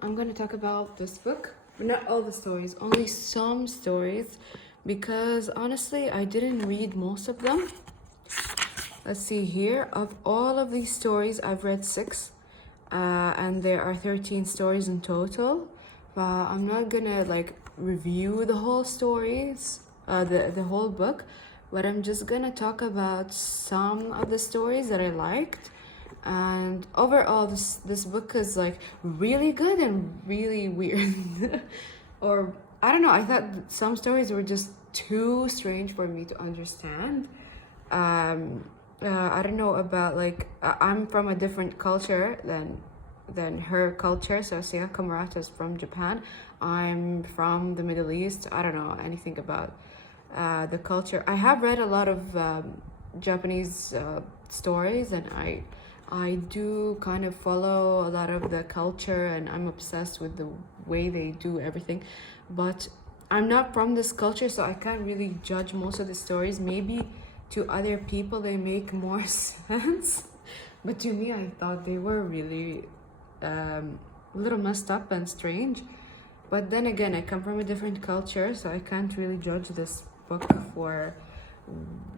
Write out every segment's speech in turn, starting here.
I'm gonna talk about this book. Not all the stories, only some stories, because honestly, I didn't read most of them. Let's see here. Of all of these stories, I've read 6, and there are 13 stories in total. I'm not gonna like review the whole stories, the whole book, but I'm just gonna talk about some of the stories that I liked. And overall, this book is like really good and really weird. Or I don't know, I thought some stories were just too strange for me to understand. I don't know about like I'm from a different culture than her culture. So Sayaka Murata is from Japan. I'm from the Middle East. I don't know anything about the culture. I have read a lot of Japanese stories, and I do kind of follow a lot of the culture, and I'm obsessed with the way they do everything. But I'm not from this culture, so I can't really judge most of the stories. Maybe to other people they make more sense, but to me I thought they were really a little messed up and strange. But then again, I come from a different culture, so I can't really judge this book for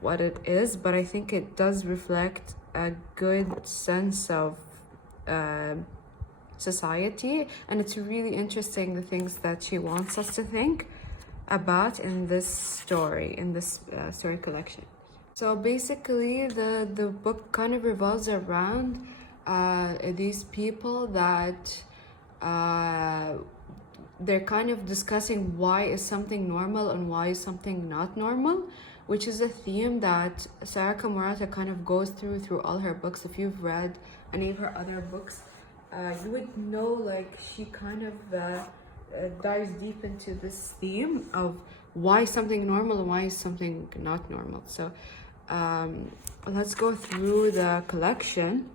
what it is, but I think it does reflect a good sense of society, and it's really interesting the things that she wants us to think about in this story, in this story collection. So basically, the book kind of revolves around these people that they're kind of discussing why is something normal and why is something not normal, which is a theme that Sayaka Murata kind of goes through all her books. If you've read any of her other books, you would know like she kind of dives deep into this theme of why is something normal and why is something not normal. So let's go through the collection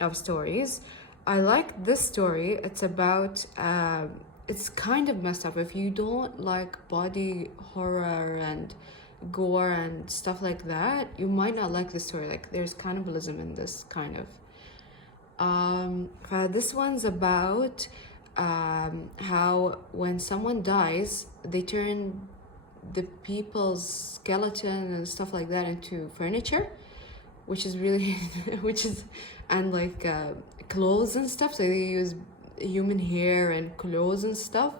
of stories. I like this story. It's about it's kind of messed up. If you don't like body horror and gore and stuff like that, you might not like this story. Like there's cannibalism in this kind of. This one's about how when someone dies, they turn the people's skeleton and stuff like that into furniture, which is really and like clothes and stuff. So they use human hair and clothes and stuff,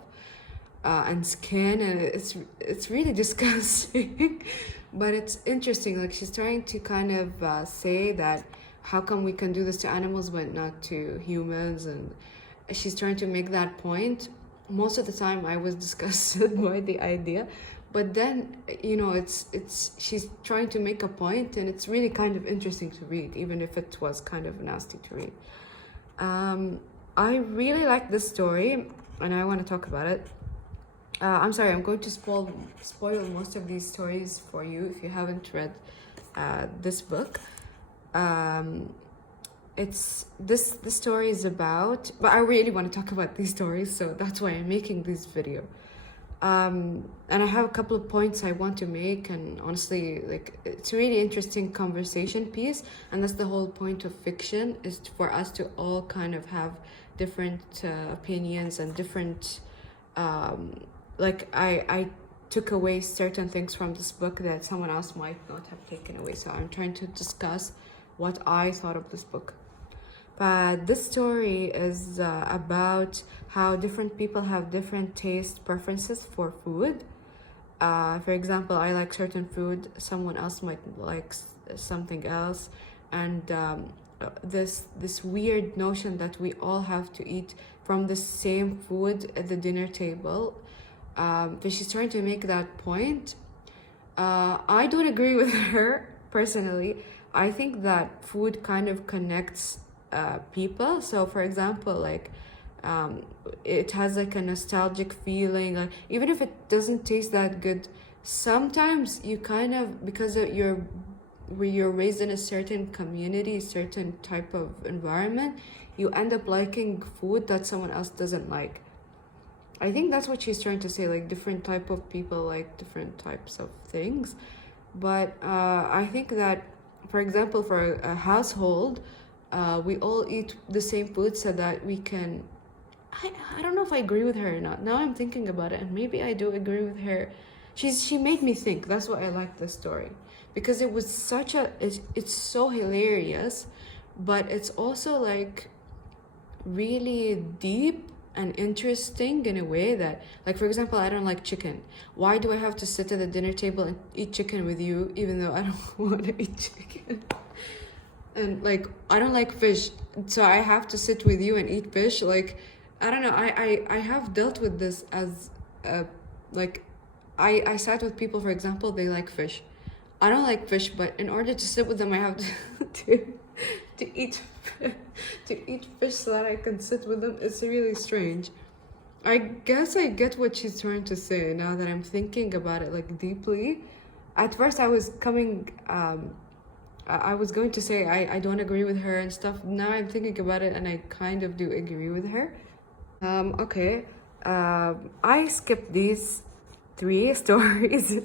and skin, and it's really disgusting. But it's interesting. Like she's trying to kind of say that how come we can do this to animals but not to humans, and she's trying to make that point. Most of the time I was disgusted by the idea, but then it's she's trying to make a point, and it's really kind of interesting to read, even if it was kind of nasty to read. I really like this story, and I want to talk about it. I'm sorry, I'm going to spoil most of these stories for you if you haven't read this book. It's this story is about, but I really want to talk about these stories, so that's why I'm making this video. And I have a couple of points I want to make, and honestly, like it's a really interesting conversation piece, and that's the whole point of fiction, is for us to all kind of have different opinions and different like I took away certain things from this book that someone else might not have taken away, so I'm trying to discuss what I thought of this book. But this story is about how different people have different taste preferences for food. For example, I like certain food, someone else might like something else, and this weird notion that we all have to eat from the same food at the dinner table. But she's trying to make that point. I don't agree with her personally. I think that food kind of connects people. So for example, like it has like a nostalgic feeling, like even if it doesn't taste that good, sometimes you kind of, because you're raised in a certain community, certain type of environment, you end up liking food that someone else doesn't like. I think that's what she's trying to say, like different type of people like different types of things. But I think that, for example, for a household, we all eat the same food so that we can I don't know if I agree with her or not. Now I'm thinking about it, and maybe I do agree with her. She made me think. That's why I like this story, because it was such a it's so hilarious, but it's also like really deep and interesting in a way that, like, for example, I don't like chicken. Why do I have to sit at the dinner table and eat chicken with you even though I don't want to eat chicken? And like, I don't like fish, so I have to sit with you and eat fish. Like, I don't know, I have dealt with this as like, I sat with people, for example, they like fish. I don't like fish, but in order to sit with them I have to to eat to eat fish so that I can sit with them. It's really strange. I guess I get what she's trying to say now that I'm thinking about it like deeply. At first I was I was going to say I don't agree with her and stuff. Now I'm thinking about it and I kind of do agree with her. Okay. I skipped these three stories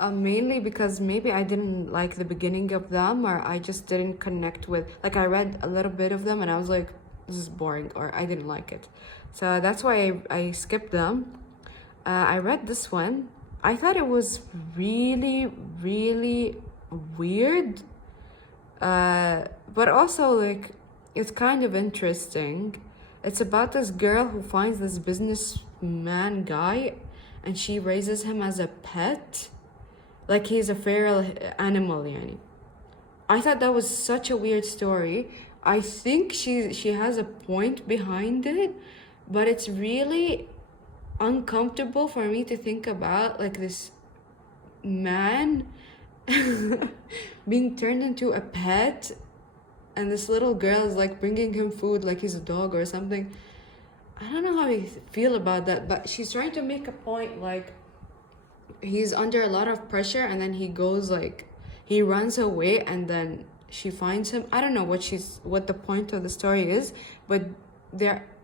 mainly because maybe I didn't like the beginning of them, or I just didn't connect with, like, I read a little bit of them and I was like, this is boring, or I didn't like it. So that's why I skipped them. I read this one. I thought it was really, really weird. But also, like, it's kind of interesting. It's about this girl who finds this businessman guy and she raises him as a pet. Like, he's a feral animal, yani. I thought that was such a weird story. I think she has a point behind it, but it's really uncomfortable for me to think about, like, this man being turned into a pet, and this little girl is like bringing him food like he's a dog or something. I don't know how I feel about that, but she's trying to make a point, like, he's under a lot of pressure and then he goes, like, he runs away and then she finds him. I don't know what the point of the story is, but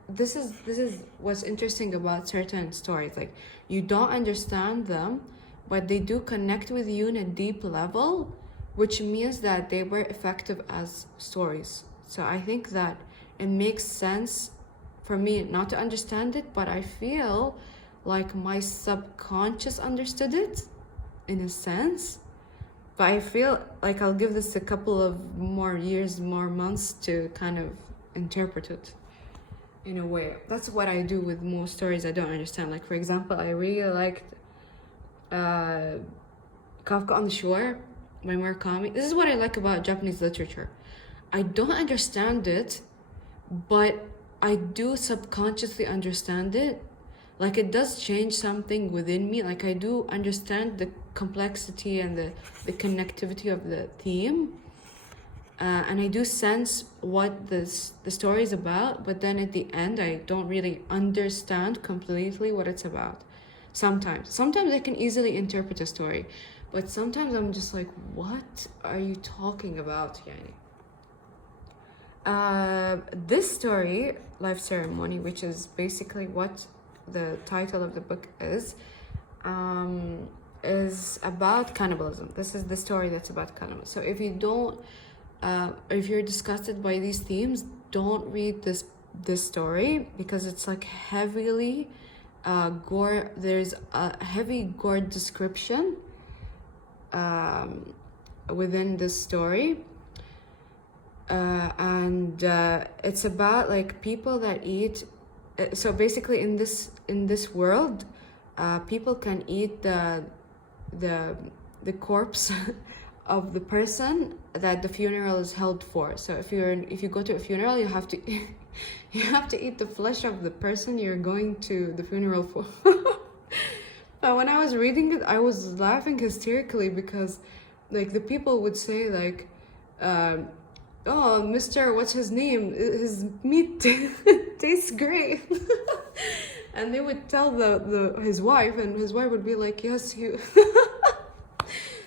this is what's interesting about certain stories. Like, you don't understand them, but they do connect with you in a deep level, which means that they were effective as stories. So I think that it makes sense for me not to understand it, but I feel like my subconscious understood it in a sense. But I feel like I'll give this a couple of more years, more months to kind of interpret it in a way. That's what I do with most stories I don't understand. Like, for example, I really liked Kafka on the Shore by Murakami. This is what I like about Japanese literature. I don't understand it, but I do subconsciously understand it. Like, it does change something within me. Like, I do understand the complexity and the connectivity of the theme. And I do sense what the story is about, but then at the end, I don't really understand completely what it's about. Sometimes I can easily interpret a story, but sometimes I'm just like, what are you talking about, Yani? This story, Life Ceremony, which is basically what the title of the book is about cannibalism. This is the story that's about cannibalism. So if you don't, if you're disgusted by these themes, don't read this story, because it's like heavily gore. There's a heavy gore description within this story. And it's about, like, people that eat. So basically, in this world, people can eat the corpse of the person that the funeral is held for. So if you go to a funeral, you have to eat the flesh of the person you're going to the funeral for. But when I was reading it, I was laughing hysterically because, like, the people would say, like, oh, Mr. what's his name? His meat tastes great. And they would tell his wife, and his wife would be like, yes, you.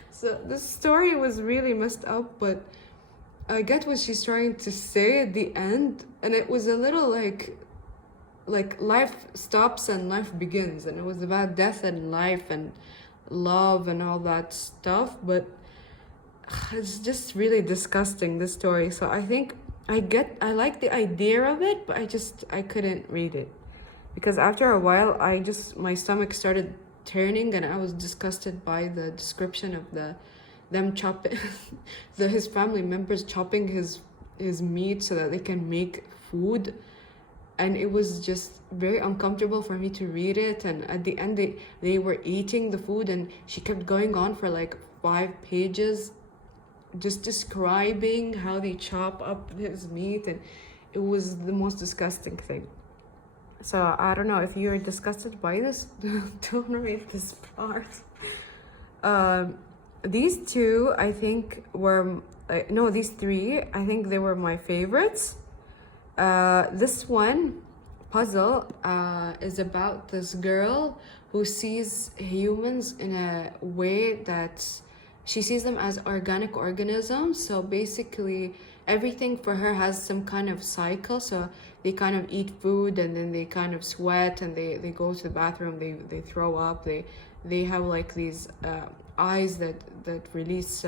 So the story was really messed up, but I get what she's trying to say at the end, and it was a little like life stops and life begins, and it was about death and life and love and all that stuff, but it's just really disgusting, this story. So I think I like the idea of it, but I couldn't read it. because after a while my stomach started turning, and I was disgusted by the description of them chopping his family members chopping his meat so that they can make food. And it was just very uncomfortable for me to read it. And at the end they were eating the food, and she kept going on for like 5 pages just describing how they chop up his meat, and it was the most disgusting thing. So I don't know if you're disgusted by this. Don't read this part. These two, I think, were no, these three, I think they were my favorites. This one puzzle is about this girl who sees humans in a way that she sees them as organic organisms. So basically everything for her has some kind of cycle. So they kind of eat food, and then they kind of sweat, and they go to the bathroom, they throw up, they have like these eyes that release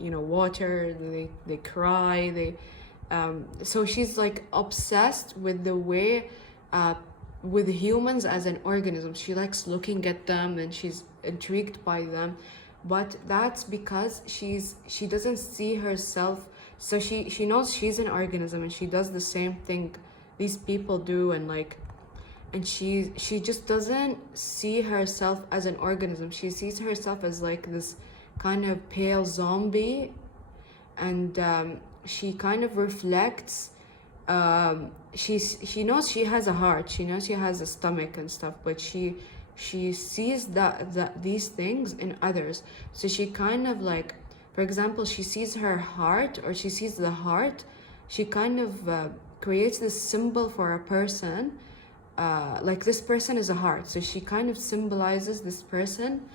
water, they cry, so she's like obsessed with the way with humans as an organism. She likes looking at them, and she's intrigued by them, but that's because she doesn't see herself. So she knows she's an organism, and she does the same thing these people do, and she just doesn't see herself as an organism. She sees herself as like this kind of pale zombie, and she kind of reflects. She knows she has a heart, she knows she has a stomach and stuff, but she sees that these things in others. So she kind of like, for example, she sees her heart, or she sees the heart. She kind of creates this symbol for a person, like this person is a heart. So she kind of symbolizes this person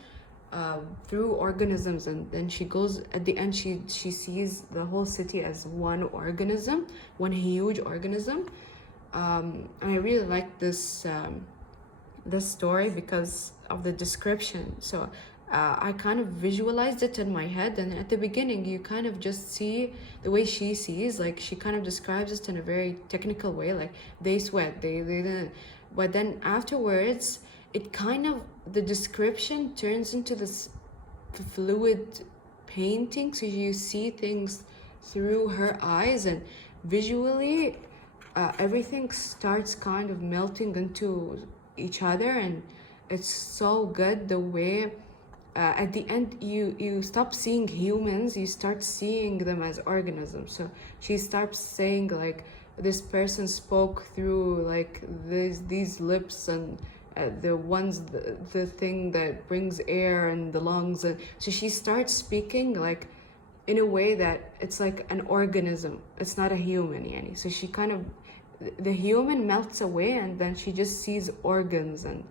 through organisms, and then she goes at the end, she sees the whole city as one organism, one huge organism. And I really like this story because of the description. So I kind of visualized it in my head, and at the beginning you kind of just see the way she sees, like she kind of describes it in a very technical way, like they sweat, they didn't. But then afterwards it kind of, the description turns into this fluid painting, so you see things through her eyes, and visually everything starts kind of melting into each other. And it's so good the way at the end you stop seeing humans, you start seeing them as organisms. So she starts saying like, this person spoke through like these lips, and the thing that brings air and the lungs, and so she starts speaking like in a way that it's like an organism, it's not a human, yani. So she kind of, the human melts away, and then she just sees organs, and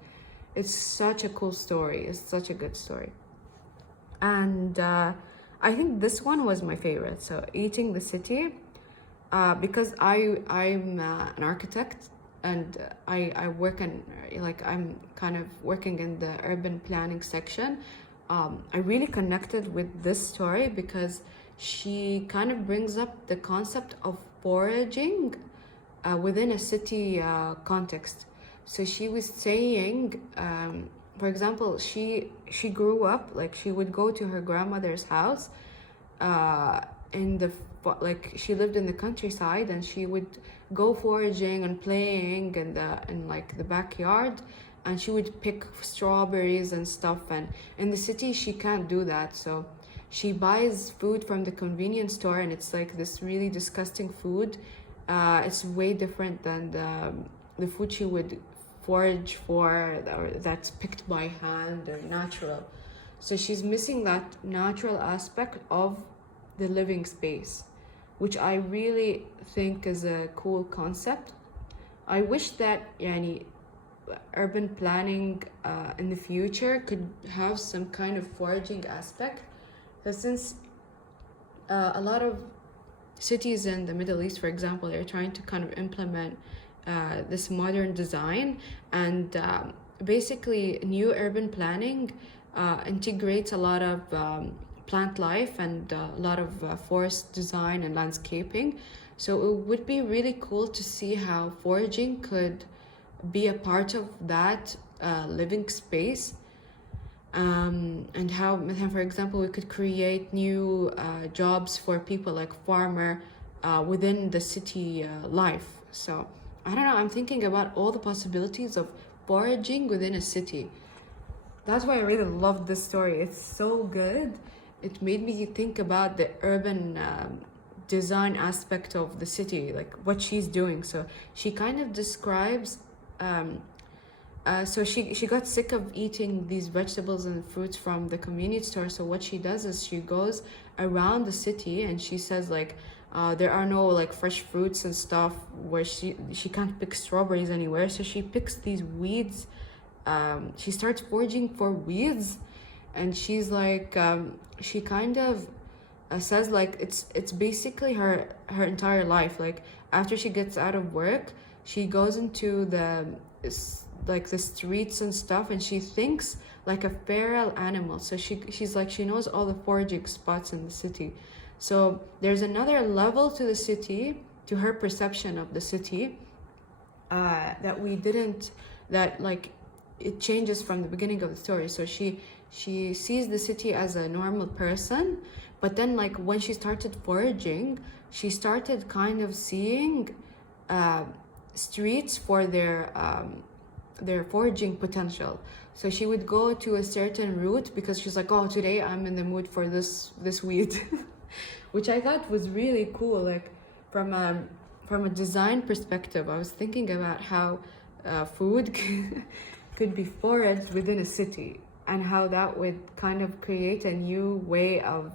it's such a cool story. It's such a good story. And I think this one was my favorite, so Eating the City, because I'm an architect, and I work in, like, I'm kind of working in the urban planning section. I really connected with this story because she kind of brings up the concept of foraging within a city context. So she was saying, for example, she grew up, like, she would go to her grandmother's house like, she lived in the countryside, and she would go foraging and playing in like the backyard, and she would pick strawberries and stuff. And in the city she can't do that, so she buys food from the convenience store, and it's like this really disgusting food. It's way different than the food she would forage for, or that's picked by hand or natural. So she's missing that natural aspect of the living space, which I really think is a cool concept. I wish that urban planning in the future could have some kind of foraging aspect. So since a lot of cities in the Middle East, for example, they're trying to kind of implement this modern design, and basically new urban planning integrates a lot of plant life and a lot of forest design and landscaping. So it would be really cool to see how foraging could be a part of that living space. And how, for example, we could create new jobs for people like farmer within the city life. So I don't know, I'm thinking about all the possibilities of foraging within a city. That's why I really love this story. It's so good. It made me think about the urban design aspect of the city, like what she's doing. So she kind of describes so she got sick of eating these vegetables and fruits from the convenience store. So what she does is she goes around the city and she says like there are no like fresh fruits and stuff, where she can't pick strawberries anywhere. So she picks these weeds. She starts foraging for weeds, and she's like she kind of says like it's basically her entire life. Like after she gets out of work, she goes into like the streets and stuff, and she thinks like a feral animal. So she's like, she knows all the foraging spots in the city. So there's another level to the city, to her perception of the city, that we didn't, that like it changes from the beginning of the story. So she sees the city as a normal person, but then like when she started foraging, she started kind of seeing streets for their foraging potential. So she would go to a certain route because she's like, oh, today I'm in the mood for this weed, which I thought was really cool. Like from a design perspective, I was thinking about how food could be foraged within a city, and how that would kind of create a new way of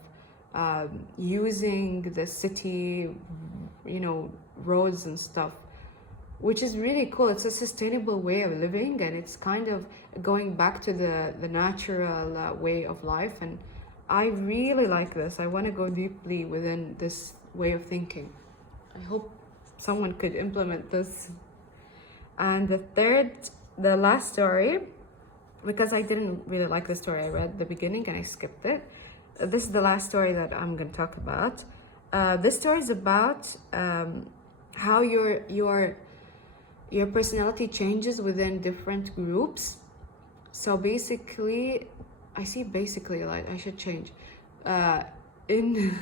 using the city, roads and stuff, which is really cool. It's a sustainable way of living, and it's kind of going back to the natural way of life. And I really like this. I want to go deeply within this way of thinking. I hope someone could implement this. And the last story, because I didn't really like the story, I read the beginning and I skipped it. This is the last story that I'm going to talk about. This story is about how your personality changes within different groups. So basically, like I should change. In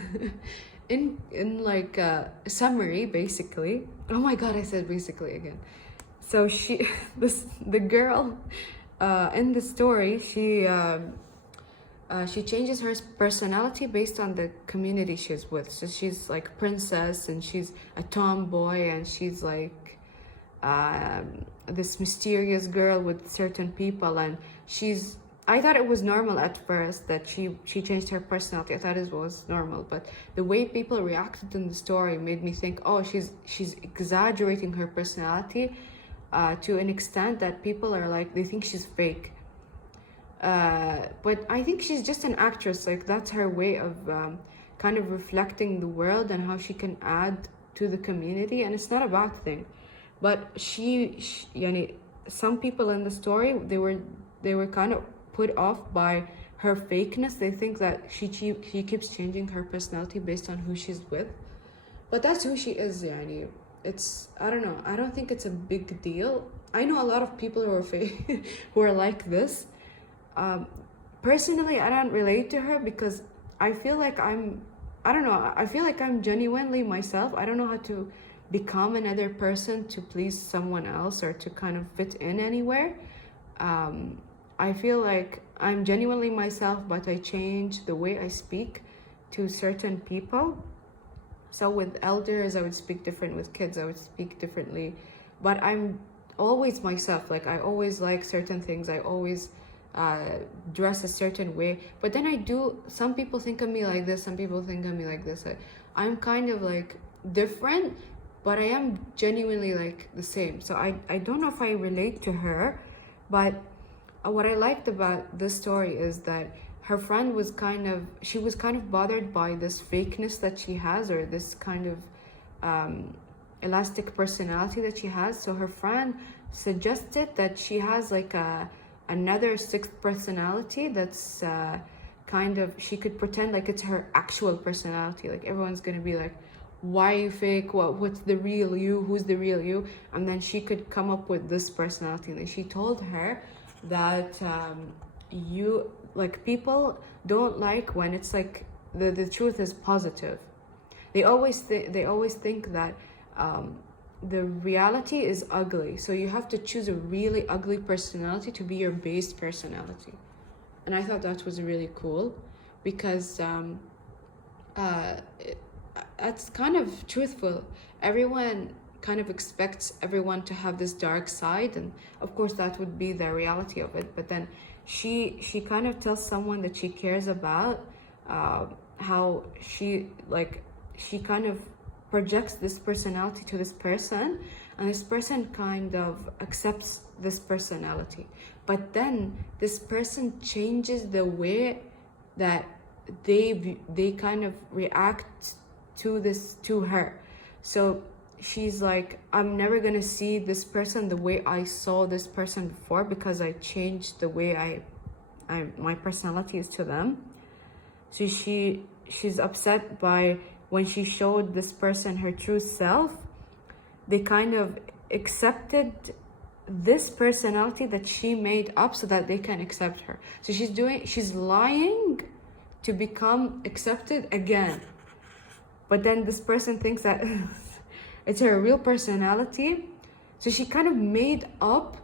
in like a summary, basically. Oh my god, I said basically again. So the girl in the story, she changes her personality based on the community she's with. So she's like princess, and she's a tomboy, and she's like this mysterious girl with certain people. And I thought it was normal at first that she changed her personality. I thought it was normal, but the way people reacted in the story made me think, oh, she's exaggerating her personality to an extent that people are like, they think she's fake. But I think she's just an actress. Like that's her way of kind of reflecting the world and how she can add to the community, and it's not a bad thing. But some people in the story, they were kind of put off by her fakeness. They think that she keeps changing her personality based on who she's with, but that's who she is. It's, I don't know, I don't think it's a big deal. I know a lot of people who are who are like this. Personally, I don't relate to her because I feel like I feel like I'm genuinely myself. I don't know how to become another person to please someone else or to kind of fit in anywhere. I feel like I'm genuinely myself, but I change the way I speak to certain people. So with elders, I would speak different. With kids, I would speak differently. But I'm always myself. Like I always like certain things. I always dress a certain way. But then some people think of me like this, some people think of me like this. I'm kind of like different, but I am genuinely like the same. So I don't know if I relate to her, but what I liked about this story is that her friend was kind of bothered by this fakeness that she has, or this kind of elastic personality that she has. So her friend suggested that she has like another sixth personality that's kind of, she could pretend like it's her actual personality. Like everyone's gonna be like, why you fake, what's the real you, who's the real you. And then she could come up with this personality. And then she told her that you, like, people don't like when it's like the truth is positive. They always think that the reality is ugly, so you have to choose a really ugly personality to be your base personality. And I thought that was really cool, because that's kind of truthful. Everyone kind of expects everyone to have this dark side, and of course that would be the reality of it. But then she kind of tells someone that she cares about how she kind of projects this personality to this person, and this person kind of accepts this personality. But then this person changes the way that they kind of react to her. So she's like, I'm never gonna see this person the way I saw this person before, because I changed the way my personality is to them. So she's upset by when she showed this person her true self. They kind of accepted this personality that she made up so that they can accept her. So she's lying to become accepted again. But then this person thinks that it's her real personality. So she kind of made up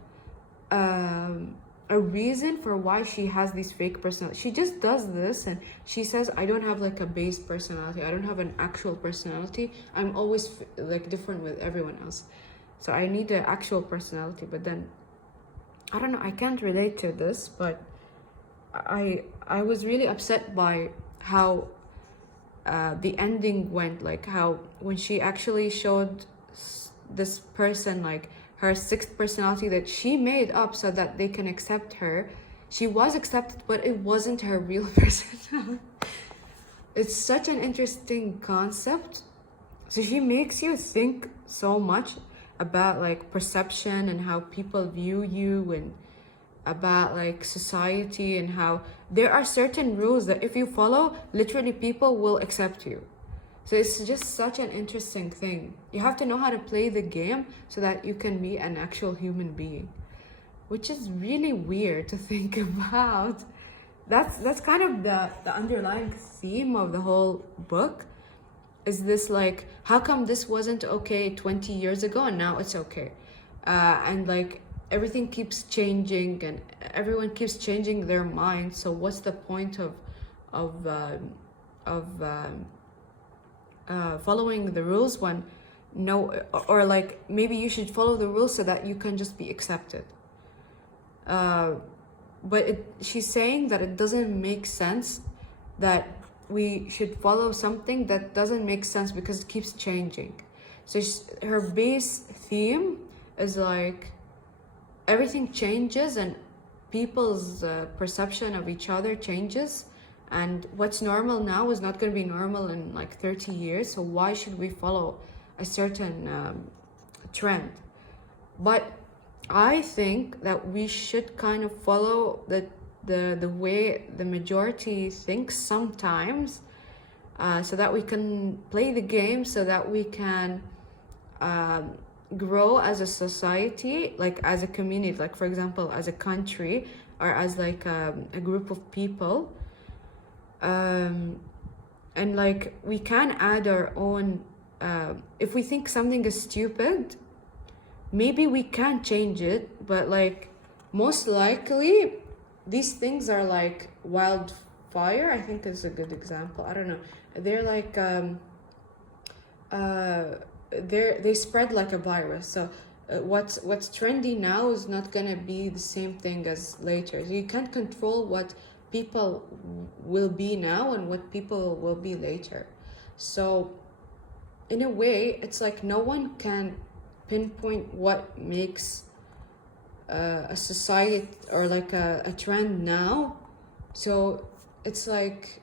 a reason for why she has these fake personality. She just does this, and she says, I don't have like a base personality. I don't have an actual personality. I'm always like different with everyone else. So I need an actual personality. But then, I don't know, I can't relate to this, but I was really upset by how the ending went. Like how when she actually showed this person like her sixth personality that she made up so that they can accept her, she was accepted, but it wasn't her real personality. It's such an interesting concept. So she makes you think so much about like perception and how people view you, and about like society, and how there are certain rules that if you follow, literally people will accept you. So it's just such an interesting thing. You have to know how to play the game so that you can be an actual human being, which is really weird to think about. That's kind of the underlying theme of the whole book. Is this like, how come this wasn't okay 20 years ago and now it's okay? And like everything keeps changing and everyone keeps changing their mind. So what's the point of following the rules when or like maybe you should follow the rules so that you can just be accepted. But she's saying that it doesn't make sense that we should follow something that doesn't make sense because it keeps changing. So her base theme is like everything changes and people's perception of each other changes, and what's normal now is not going to be normal in like 30 years. So why should we follow a certain trend? But I think that we should kind of follow the way the majority thinks sometimes, so that we can play the game, so that we can grow as a society, like as a community, like for example as a country, or as like a group of people. And like we can add our own, if we think something is stupid, maybe we can change it, but like most likely these things are like wildfire, I think is a good example. I don't know, they're like they spread like a virus. So what's trendy now is not gonna be the same thing as later. You can't control what people will be now and what people will be later. So in a way it's like no one can pinpoint what makes a society or like a trend now. So it's like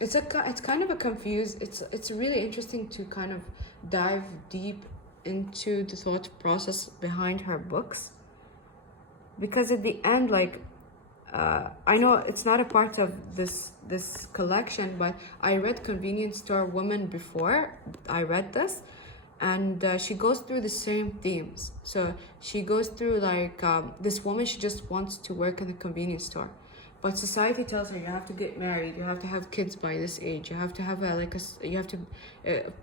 it's kind of a confused, it's really interesting to kind of dive deep into the thought process behind her books, because at the end, like I know it's not a part of this collection, but I read Convenience Store Woman before I read this, and she goes through the same themes. So she goes through like this woman, she just wants to work in the convenience store, but society tells her you have to get married, you have to have kids by this age, you have to have you have to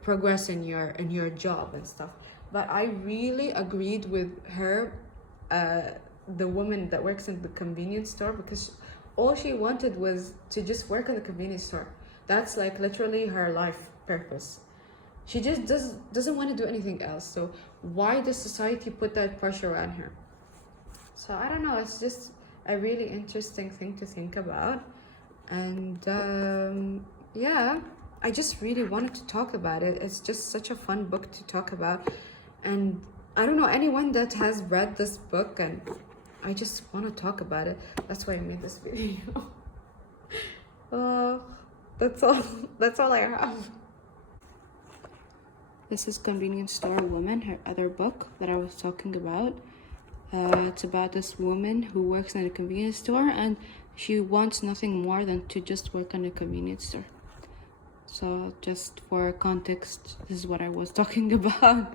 progress in your job and stuff. But I really agreed with her, the woman that works in the convenience store, because all she wanted was to just work in the convenience store. That's like literally her life purpose. She just doesn't want to do anything else. So why does society put that pressure on her? So I don't know, it's just a really interesting thing to think about. And yeah, I just really wanted to talk about it. It's just such a fun book to talk about. And I don't know anyone that has read this book, and I just want to talk about it. That's why I made this video. That's all I have. This is Convenience Store Woman, her other book that I was talking about. It's about this woman who works in a convenience store, and she wants nothing more than to just work in a convenience store. So just for context, this is what I was talking about.